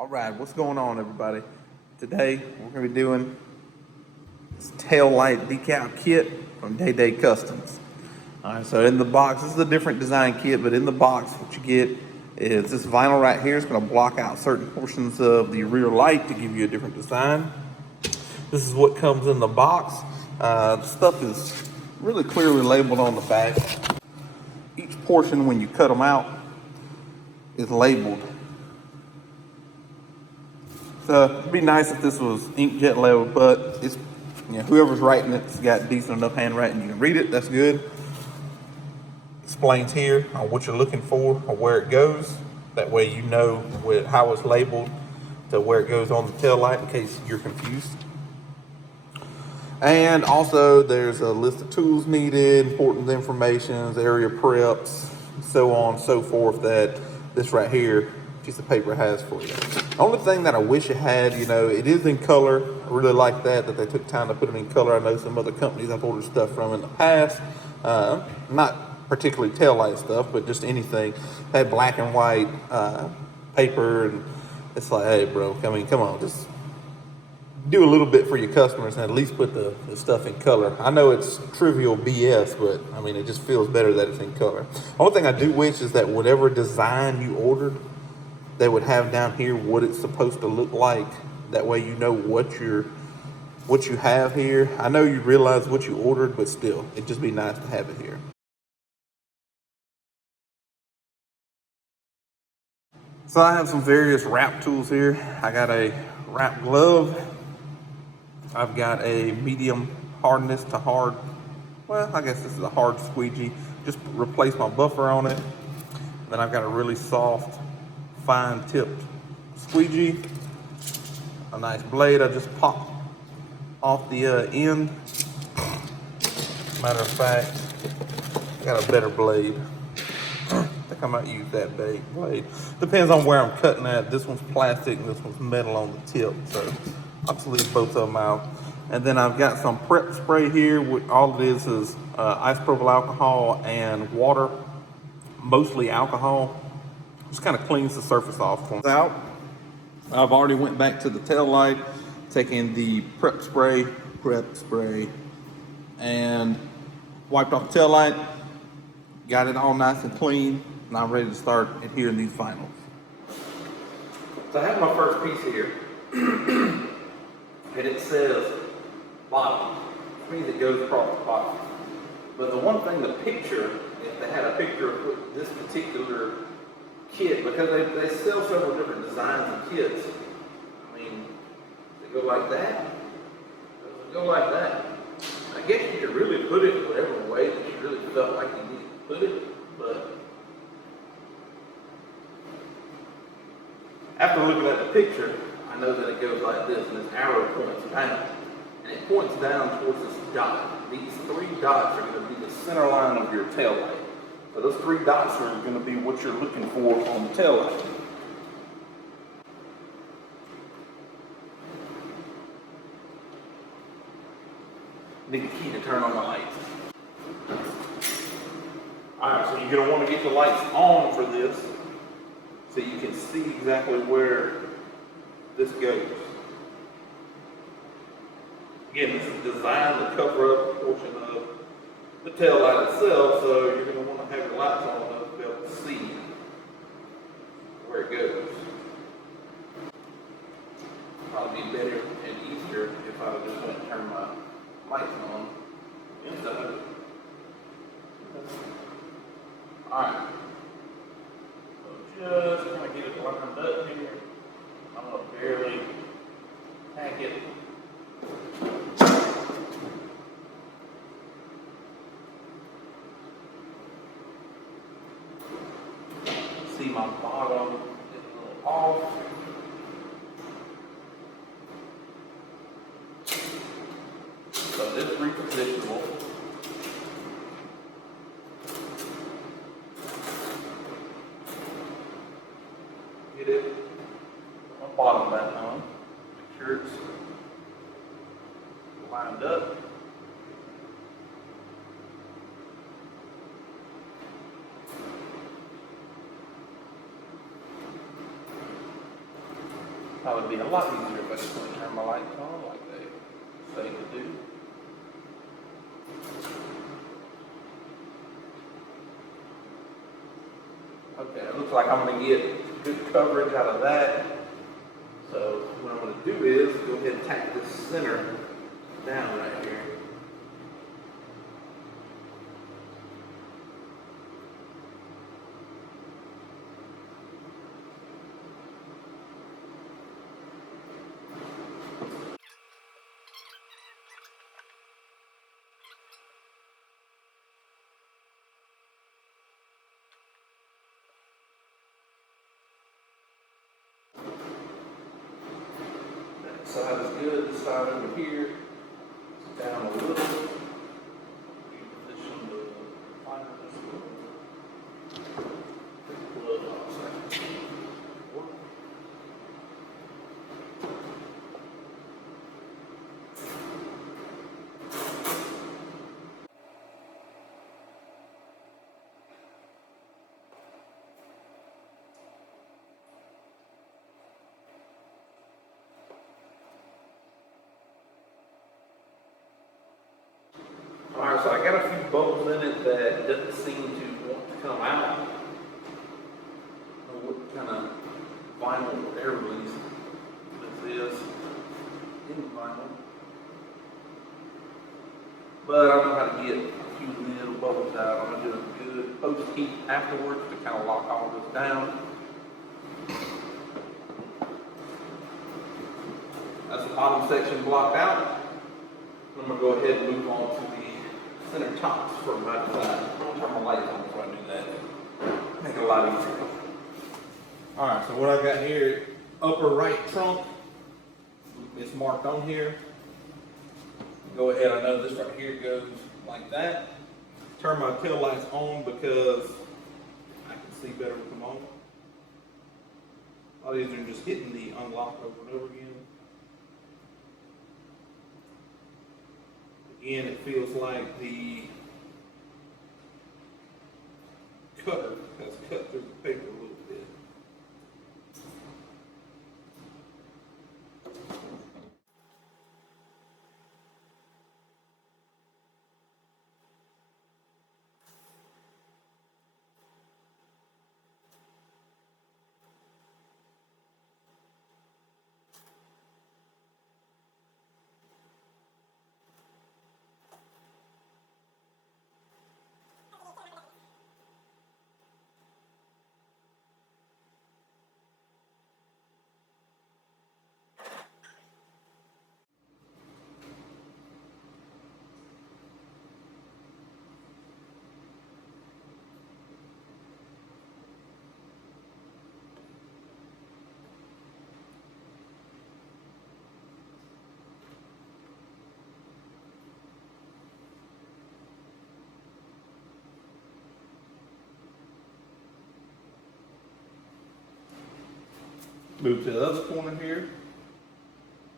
All right, what's going on, everybody? Today we're going to be doing this tail light decal kit from DayDay Customs. All right, so in the box, this is a different design kit, but in the box, what you get is this vinyl right here. It's going to block out certain portions of the rear light to give you a different design. This is what comes in the box. The stuff is really clearly labeled on the back. Each portion, when you cut them out, is labeled. So it'd be nice if this was inkjet level, but it's, whoever's writing it's got decent enough handwriting you can read it. That's good. Explains here on what you're looking for or where it goes. That way you know how it's labeled to where it goes on the tail light in case you're confused. And also there's a list of tools needed, important information, area preps, so on and so forth that this right here piece of paper has for you. The only thing that I wish it had, it is in color. I really like that they took time to put it in color. I know some other companies I've ordered stuff from in the past, not particularly taillight stuff, but just anything, had black and white paper, and it's like, hey bro, come on, just do a little bit for your customers and at least put the stuff in color. I know it's trivial BS, but I mean, it just feels better that it's in color. Only thing I do wish is that whatever design you ordered, they would have down here what it's supposed to look like. That way you know what you have here. I know you realize what you ordered, but still, it'd just be nice to have it here. So I have some various wrap tools here. I got a wrap glove. I've got a medium hardness to hard, well, I guess this is a hard squeegee. Just replace my buffer on it. Then I've got a really soft, fine tipped squeegee. A nice blade I just popped off the end. Matter of fact, I got a better blade. I think I might use that blade. Depends on where I'm cutting at. This one's plastic and this one's metal on the tip. So I'll just leave both of them out. And then I've got some prep spray here. All it is isopropyl alcohol and water, mostly alcohol. Just kind of cleans the surface off. Out. I've already went back to the tail light, taking the prep spray, and wiped off the tail light. Got it all nice and clean. Now I'm ready to start adhering these vinyls. So I have my first piece here, and it says bottom, which means it goes across the bottom. But the one thing, the picture, if they had a picture of this particular kit, because they sell several different designs of kits. I mean, they go like that, they go like that. I guess you could really put it whatever way that you really felt like you needed to put it, but after looking at the picture, I know that it goes like this, and this arrow points down. And it points down towards this dot. These three dots are going to be the center line of your tail light. So those three dots are going to be what you're looking for on the tail light. Need the key to turn on the lights. Alright, so you're going to want to get the lights on for this so you can see exactly where this goes. Again, this is designed to cover up a portion of the tail light itself, so you're going to want to have your lights on enough to be able to see where it goes. Probably be better and easier if I just went and turned my lights on inside. Alright. So just kind of get it lined up here. I'm going to barely tack it. See my bottom is a little off. So this repositionable. Get it on the bottom back on. Make sure it's lined up. Probably be a lot easier if I just want to turn my lights on like they say to do. Okay, it looks like I'm going to get good coverage out of that. So what I'm going to do is go ahead and tack this center down right here. That side is good, this side over here is down a little. Position the finder this little. Plug outside. Alright, so I got a few bubbles in it that doesn't seem to want to come out. I don't know what kind of vinyl air release this is. In vinyl. But I know how to get a few little bubbles out. I'm going to do a good post heat afterwards to kind of lock all this down. That's the bottom section blocked out. I'm going to go ahead and move on to the center tops for my design. I'm going to turn my lights on before I do that. Make it a lot easier. Alright, so what I got here, upper right trunk. It's marked on here. Go ahead, I know this right here goes like that. Turn my tail lights on because I can see better with them on. A lot of these are just hitting the unlock over and over again. Again, it feels like the cutter has cut through the paper a little bit. Move to the other corner here,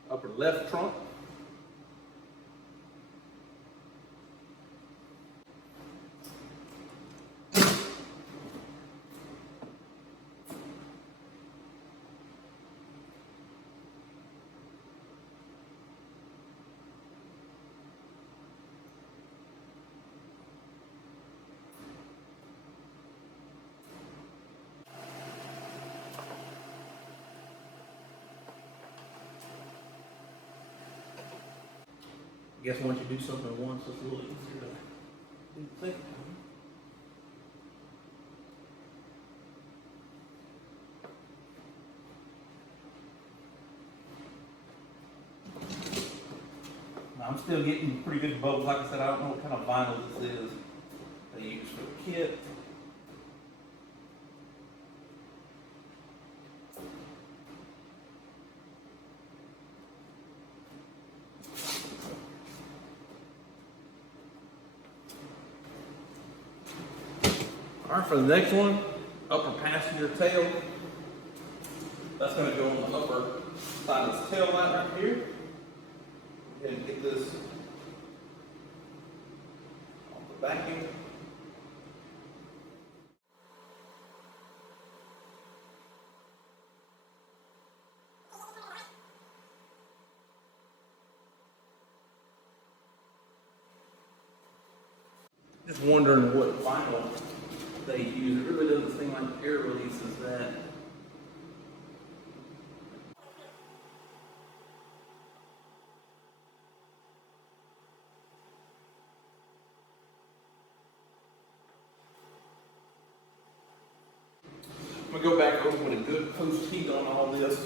upper left trunk. I guess once you do something once, it's a little easier to do the second time. I'm still getting pretty good bubbles. Like I said, I don't know what kind of vinyl this is they use for the kit. All right, for the next one, upper passenger tail. That's going to go on the upper side of this tail light right here. Go ahead and get this on the back end. Just wondering what vinyl they use. It really doesn't seem like air releases that. I'm gonna go back over with a good post heat on all this.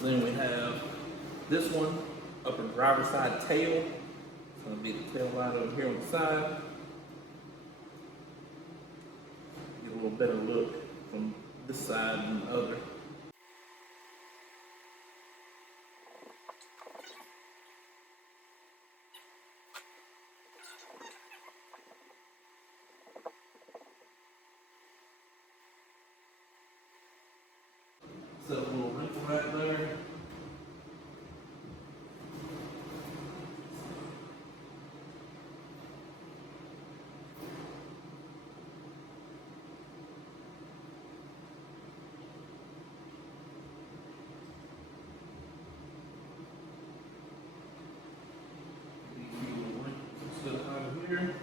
Then we have this one, upper driver's side tail. It's going to be the tail light over here on the side. Get a little better look from this side than the other. So a little wrinkle right there. Here.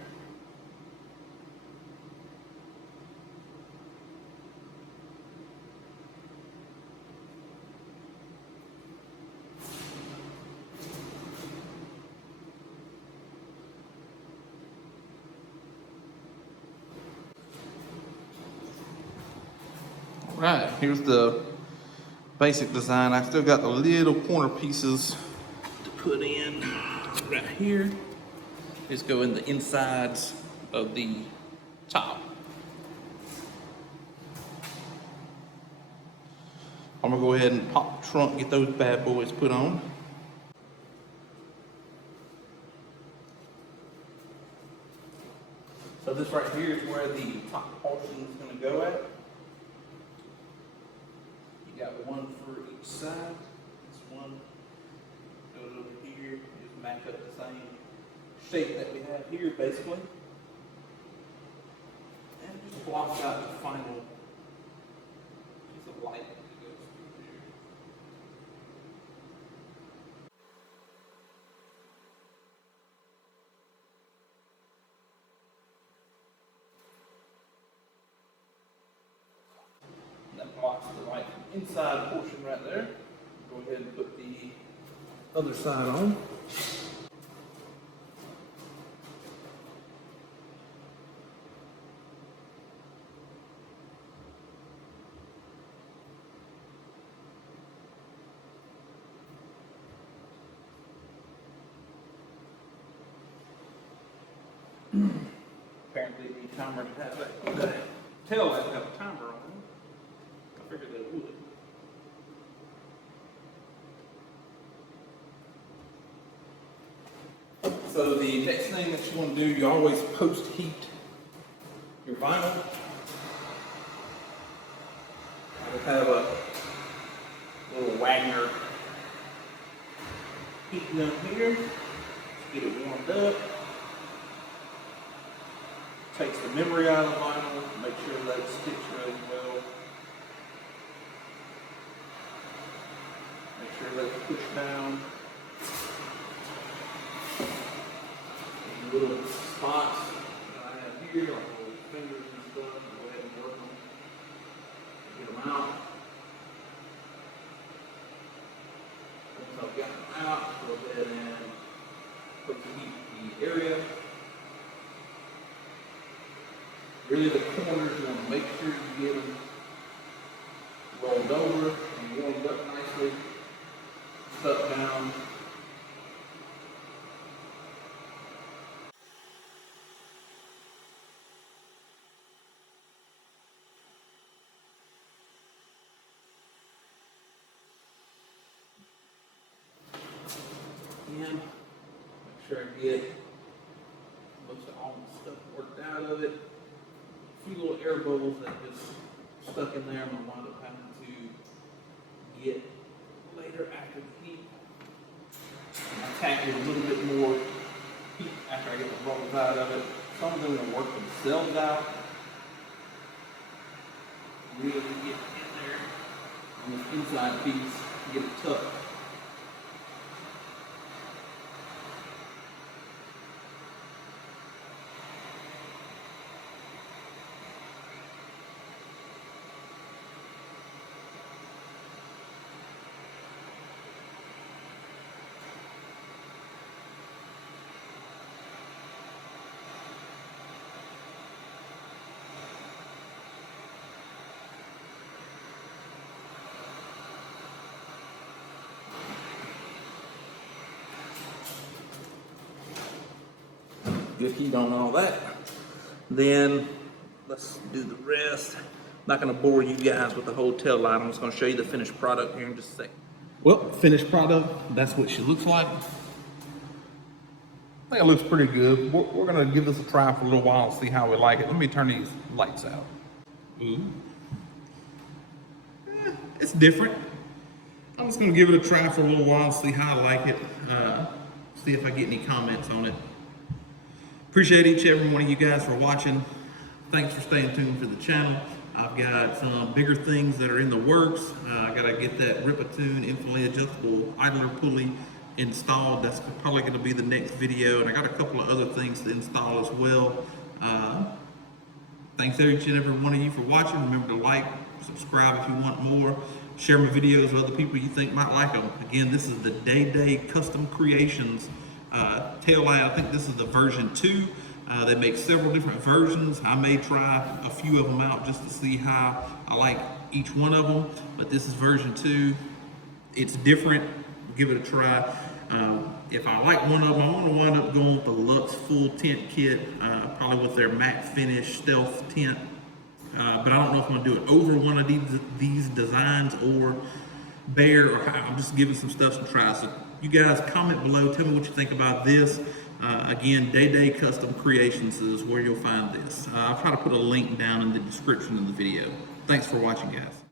All right, here's the basic design. I still got the little corner pieces to put in right here. Just go in the insides of the top. I'm gonna go ahead and pop the trunk, get those bad boys put on. So this right here is where the top portion is gonna go at. You got one for each side. This one goes over here, just match up the same shape that we have here, basically. And just blocks out the final piece of light that goes through here. And that blocks the light from the inside portion right there. Go ahead and put the other side on. Apparently the timer has the tail light have a timer on it. I figured they would. So the next thing that you want to do, you always post heat your vinyl. I would have a little Wagner heat gun here. Get it warmed up. Takes the memory out of the vinyl, make sure that it's stitched really well. Make sure that it's pushed down. These little spots that I have here, like little fingers and stuff, I'll go ahead and work them. Get them out. Once I've got them out, go ahead and put the area. Really the corners, you want to make sure you get them rolled over and warmed up nicely, stuck down. Again, make sure I get most of all the stuff worked out of it. A few little air bubbles that just stuck in there, I'm going to wind up having to get later after the heat. I tack it a little bit more heat after I get the bubbles out of it. Some of them will work themselves out. Really get in there on this inside piece, get it tucked. good heat on all that. Then let's do the rest. Not gonna bore you guys with the whole tail light. I'm just gonna show you the finished product here in just a second. Well, finished product, that's what she looks like. I think it looks pretty good. We're gonna give this a try for a little while and see how we like it. Let me turn these lights out. Ooh. It's different. I'm just gonna give it a try for a little while and see how I like it. See if I get any comments on it. Appreciate each and every one of you guys for watching. Thanks for staying tuned for the channel. I've got some bigger things that are in the works. I gotta get that Ripatoon infinitely adjustable idler pulley installed. That's probably gonna be the next video. And I got a couple of other things to install as well. Thanks each and every one of you for watching. Remember to like, subscribe if you want more. Share my videos with other people you think might like them. Again, this is the DayDay Custom Creations tail light. I think this is the version 2. They make several different versions. I may try a few of them out just to see how I like each one of them, but this is version 2. It's different. Give it a try. If I like one of them, I want to wind up going with the Luxe full tint kit, probably with their matte finish stealth tint. But I don't know if I'm gonna do it over one of these designs or bare, or how. I'm just giving some stuff some try. So you guys comment below, tell me what you think about this. Again, DayDay Custom Creations is where you'll find this. I'll try to put a link down in the description of the video. Thanks for watching, guys.